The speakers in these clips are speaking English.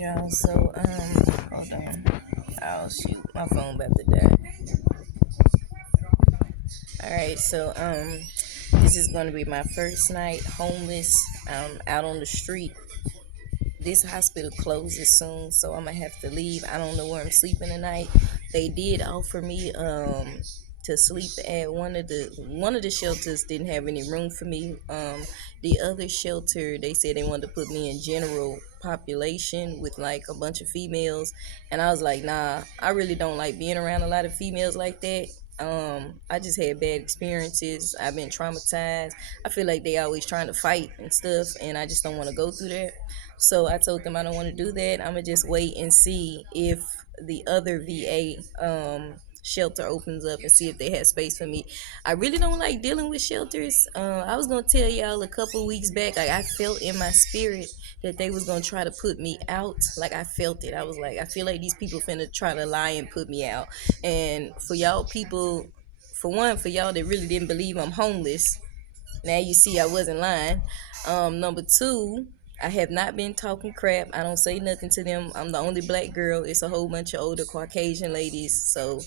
y'all. So, hold on. Oh, shoot. My phone about to die. Alright, so, this is going to be my first night homeless, out on the street. This hospital closes soon, so I'm gonna have to leave. I don't know where I'm sleeping tonight. They did offer me, to sleep at one of the shelters didn't have any room for me. The other shelter, they said they wanted to put me in general population with like a bunch of females, and I was like, nah, I really don't like being around a lot of females like that. I just had bad experiences. I've been traumatized. I feel like they always trying to fight and stuff, and I just don't want to go through that. So I told them I don't want to do that. I'm gonna just wait and see if the other VA shelter opens up and see if they have space for me. I really don't like dealing with shelters. I was gonna tell y'all a couple weeks back, like I felt in my spirit that they was gonna try to put me out. Like I felt it. I was like, I feel like these people finna try to lie and put me out. And for y'all people, for one, for y'all that really didn't believe I'm homeless, now you see I wasn't lying. Number two, I have not been talking crap. I don't say nothing to them. I'm the only black girl. It's a whole bunch of older Caucasian ladies. So,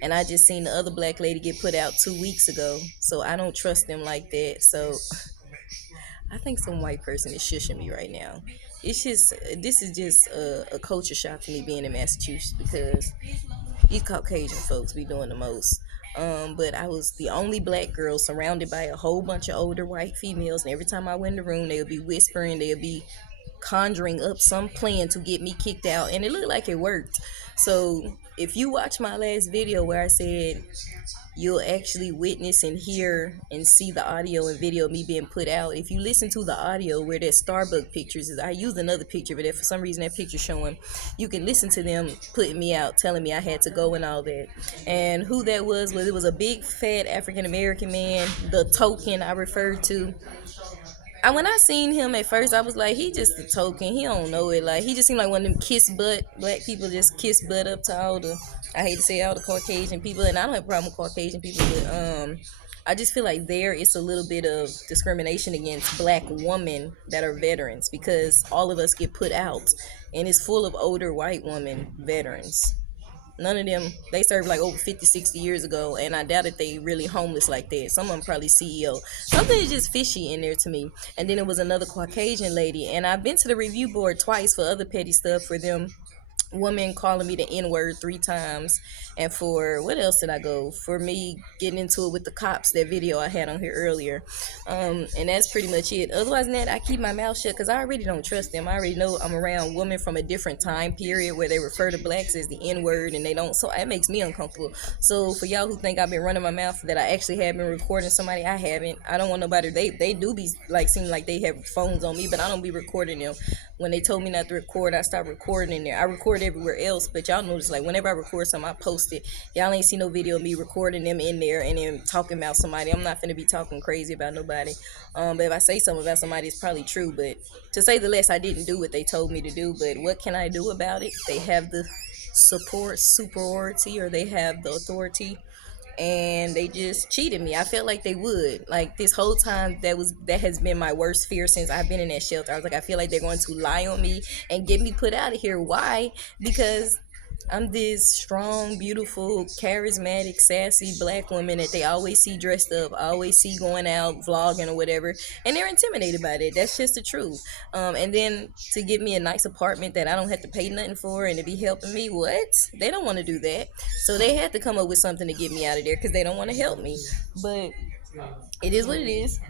and I just seen the other black lady get put out 2 weeks ago. So I don't trust them like that. So I think some white person is shushing me right now. It's just, this is just a culture shock for me being in Massachusetts because these Caucasian folks be doing the most. But I was the only black girl surrounded by a whole bunch of older white females, and every time I went in the room, they would be whispering, they would be conjuring up some plan to get me kicked out, and it looked like it worked. So if you watch my last video where I said you'll actually witness and hear and see the audio and video of me being put out. If you listen to the audio where that Starbucks pictures is, I used another picture, but if for some reason that picture showing, you can listen to them putting me out, telling me I had to go and all that. And who that was it was a big fat African American man, the token I referred to. When I seen him at first, I was like, he just a token. He don't know it. Like he just seemed like one of them kiss butt black people, just kiss butt up to all the. I hate to say all the Caucasian people, and I don't have a problem with Caucasian people, but I just feel like there is a little bit of discrimination against black women that are veterans because all of us get put out, and it's full of older white women veterans. None of them, they served like over 50, 60 years ago, and I doubt if they really homeless like that. Some of them probably CEO. Something is just fishy in there to me. And then it was another Caucasian lady, and I've been to the review board twice for other petty stuff for them woman calling me the N-word 3 times, and for what else did I go for me getting into it with the cops, that video I had on here earlier. And that's pretty much it. Otherwise than that, I keep my mouth shut because I already don't trust them. I already know I'm around women from a different time period where they refer to blacks as the N-word, and they don't, so it makes me uncomfortable. So for y'all who think I've been running my mouth that I actually have been recording somebody, I haven't. I don't want nobody, they do be like seem like they have phones on me, but I don't be recording them. When they told me not to record, I stopped recording in there. I record everywhere else, but y'all notice like whenever I record something, I post it. Y'all ain't see no video of me recording them in there and then talking about somebody. I'm not finna be talking crazy about nobody. But if I say something about somebody, it's probably true. But to say the least, I didn't do what they told me to do. But what can I do about it? They have the support, superiority, or they have the authority, and they just cheated me. I felt like they would. Like this whole time, that has been my worst fear since I've been in that shelter. I was like, I feel like they're going to lie on me and get me put out of here. Why? Because I'm this strong, beautiful, charismatic, sassy black woman that they always see dressed up, always see going out, vlogging or whatever, and they're intimidated by it. That's just the truth. And then to give me a nice apartment that I don't have to pay nothing for and to be helping me, what? They don't want to do that. So they had to come up with something to get me out of there because they don't want to help me. But it is what it is.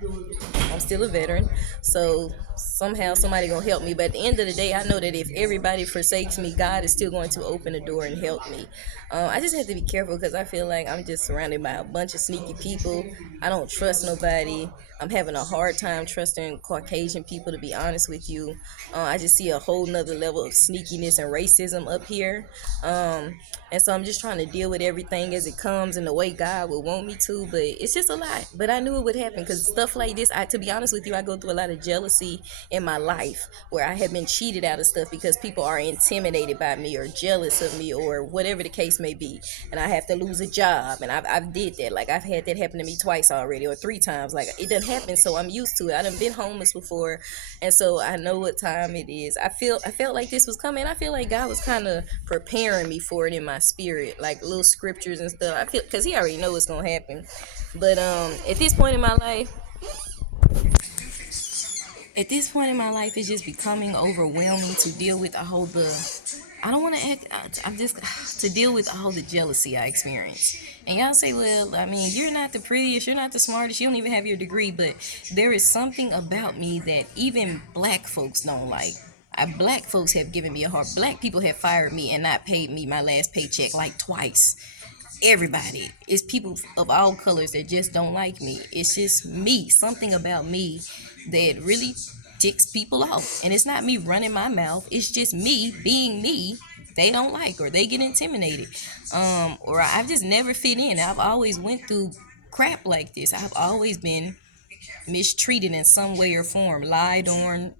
I'm still a veteran, so somehow somebody gonna help me. But at the end of the day, I know that if everybody forsakes me, God is still going to open the door and help me. I just have to be careful because I feel like I'm just surrounded by a bunch of sneaky people. I don't trust nobody. I'm having a hard time trusting Caucasian people, to be honest with you. I just see a whole nother level of sneakiness and racism up here. And so I'm just trying to deal with everything as it comes and the way God would want me to, but it's just a lot. But I knew it would happen because stuff like this, to be honest with you, I go through a lot of jealousy in my life where I have been cheated out of stuff because people are intimidated by me or jealous of me or whatever the case may be. And I have to lose a job. And I've did that. Like I've had that happen to me twice already or three times. Like it doesn't happen. So I'm used to it. I done been homeless before. And so I know what time it is. I felt like this was coming. I feel like God was kind of preparing me for it in my spirit, like little scriptures and stuff. I feel because He already know what's gonna happen. But at this point in my life, it's just becoming overwhelming to deal with all the. I don't want to act. I'm just to deal with all the jealousy I experience. And y'all say, well, I mean, you're not the prettiest, you're not the smartest, you don't even have your degree, but there is something about me that even black folks don't like. Black folks have given me a hard. Black people have fired me and not paid me my last paycheck like twice. Everybody, it's people of all colors that just don't like me. It's just me, something about me that really ticks people off. And it's not me running my mouth, it's just me being me. They don't like or they get intimidated. Or I've just never fit in. I've always went through crap like this. I've always been mistreated in some way or form, lied on.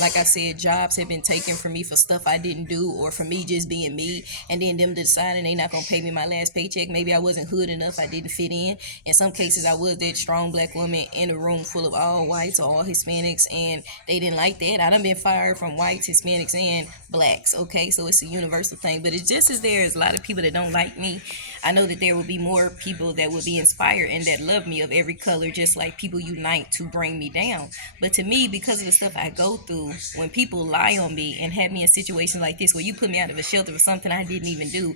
Like I said, jobs have been taken from me for stuff I didn't do or for me just being me, and then them deciding they not gonna pay me my last paycheck. Maybe I wasn't hood enough, I didn't fit in some cases. I was that strong black woman in a room full of all whites or all Hispanics, and they didn't like that. I done been fired from whites, Hispanics, and blacks. Okay, so it's a universal thing, but it's just as there's a lot of people that don't like me, I know that there will be more people that will be inspired and that love me of every color, just like people unite to bring me down. But to me, because of the stuff I go through, when people lie on me and have me in situations like this where you put me out of a shelter for something I didn't even do,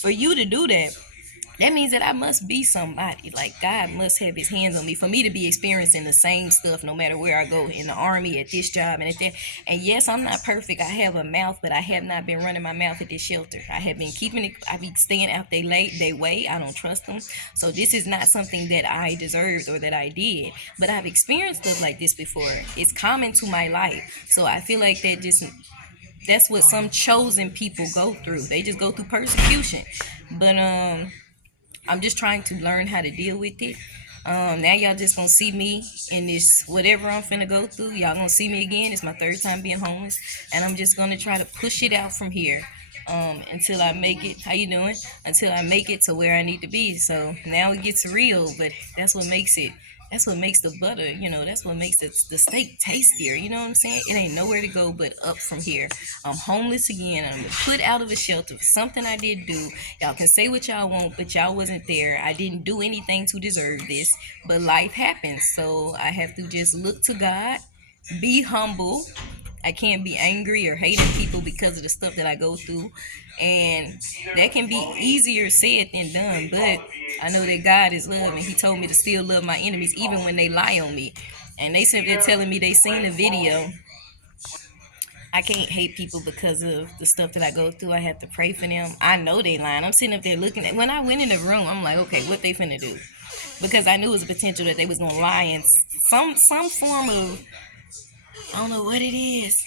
for you to do that, that means that I must be somebody. Like God must have His hands on me for me to be experiencing the same stuff no matter where I go, in the army, at this job, and at that. And yes, I'm not perfect. I have a mouth, but I have not been running my mouth at this shelter. I have been keeping it. I be staying out they way. I don't trust them. So this is not something that I deserved or that I did. But I've experienced stuff like this before. It's common to my life. So I feel like that's what some chosen people go through. They just go through persecution. But I'm just trying to learn how to deal with it. Now y'all just gonna see me in this whatever I'm finna go through. Y'all gonna see me again. It's my third time being homeless, and I'm just gonna try to push it out from here until I make it. How you doing? Until I make it to where I need to be. So now it gets real, but that's what makes it. That's what makes the butter, that's what makes the steak tastier. You know what I'm saying? It ain't nowhere to go but up from here. I'm homeless again. I'm put out of a shelter for something I did do. Y'all can say what y'all want, but y'all wasn't there. I didn't do anything to deserve this, but life happens. So I have to just look to God, be humble. I can't be angry or hating people because of the stuff that I go through. And that can be easier said than done. But I know that God is love, and He told me to still love my enemies even when they lie on me. And they said they're telling me they seen the video. I can't hate people because of the stuff that I go through. I have to pray for them. I know they lying. I'm sitting up there looking at. When I went in the room, I'm like, okay, what they finna do? Because I knew it was a potential that they was gonna lie in some form of. I don't know what it is.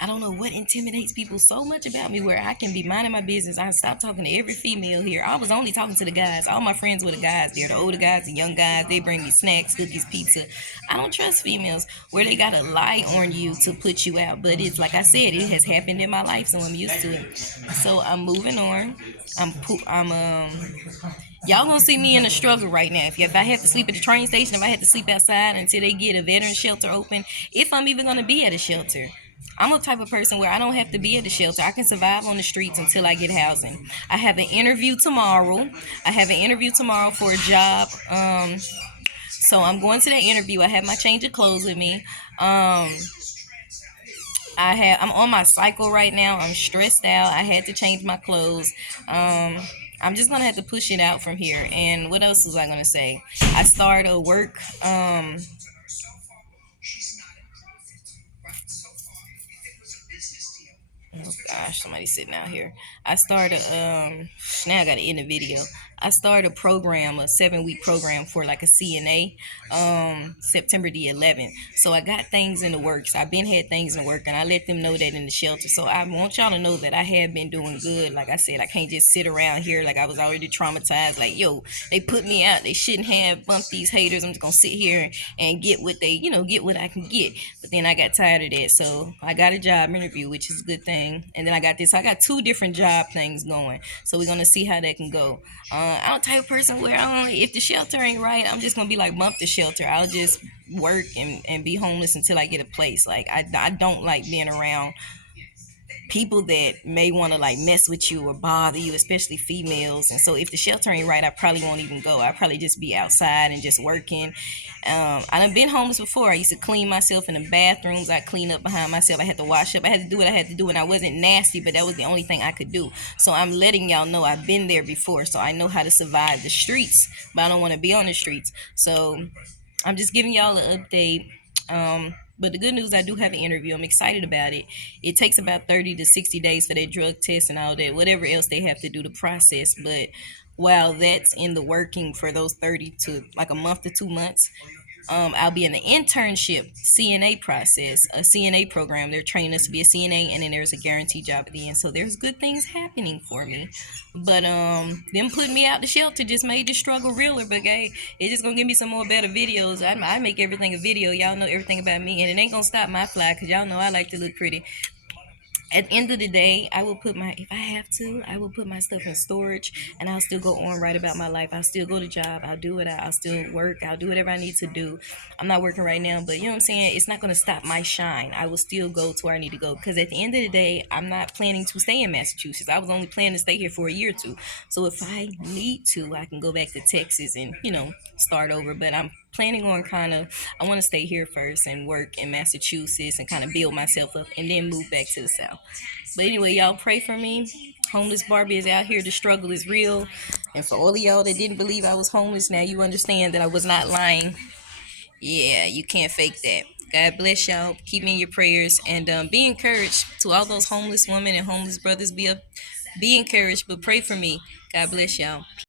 I don't know what intimidates people so much about me where I can be minding my business. I stopped talking to every female here. I was only talking to the guys. All my friends were the guys. They're the older guys, the young guys. They bring me snacks, cookies, pizza. I don't trust females where they gotta lie on you to put you out. But it's like I said, it has happened in my life, so I'm used to it. So I'm moving on. Y'all gonna see me in a struggle right now. If I have to sleep at the train station, if I have to sleep outside until they get a veteran shelter open, if I'm even gonna be at a shelter. I'm a type of person where I don't have to be at the shelter. I can survive on the streets until I get housing. I have an interview tomorrow. For a job. So I'm going to that interview. I have my change of clothes with me. I'm on my cycle right now. I'm stressed out. I had to change my clothes. I'm just gonna have to push it out from here. And what else was I gonna say? I started a work. Oh gosh, somebody's sitting out here. I started now I gotta end the video. I started a program, a 7-week program for like a CNA, September the 11th. So I got things in the works. I've been had things in the work, and I let them know that in the shelter. So I want y'all to know that I have been doing good. Like I said, I can't just sit around here like I was already traumatized. Like, yo, they put me out. They shouldn't have bumped these haters. I'm just gonna sit here and get what they, get what I can get. But then I got tired of that. So I got a job interview, which is a good thing. And then I got this. I got two different job things going. So we're gonna see how that can go. I'm the type of person where if the shelter ain't right, I'm just gonna be like bump the shelter. I'll just work and be homeless until I get a place. Like I don't like being around people that may want to like mess with you or bother you, especially females. And so if the shelter ain't right, I probably won't even go. I probably just be outside and just working. I done been homeless before. I used to clean myself in the bathrooms. I clean up behind myself. I had to wash up. I had to do what I had to do, and I wasn't nasty, but that was the only thing I could do. So I'm letting y'all know I've been there before, so I know how to survive the streets, but I don't want to be on the streets. So I'm just giving y'all an update. But the good news, I do have an interview. I'm excited about it. It takes about 30 to 60 days for that drug test and all that, whatever else they have to do to process. But while that's in the working for those 30 to like a month to 2 months, I'll be in the internship CNA process, a CNA program. They're training us to be a CNA, and then there's a guaranteed job at the end. So there's good things happening for me. But them putting me out the shelter just made the struggle realer. But hey, it's just gonna give me some more better videos. I make everything a video. Y'all know everything about me, and it ain't gonna stop my fly, because y'all know I like to look pretty. At the end of the day, I will put my, if I have to, I will put my stuff in storage, and I'll still go on right about my life. I'll still go to job. I'll do it. I'll still work. I'll do whatever I need to do. I'm not working right now, but you know what I'm saying? It's not going to stop my shine. I will still go to where I need to go, because at the end of the day, I'm not planning to stay in Massachusetts. I was only planning to stay here for a year or two. So if I need to, I can go back to Texas and, start over. But I'm planning on I want to stay here first and work in Massachusetts and kind of build myself up and then move back to the South. But anyway, y'all pray for me. Homeless Barbie is out here. The struggle is real. And for all of y'all that didn't believe I was homeless, now you understand that I was not lying. Yeah, you can't fake that. God bless y'all. Keep me in your prayers, and be encouraged to all those homeless women and homeless brothers. Be encouraged, but pray for me. God bless y'all.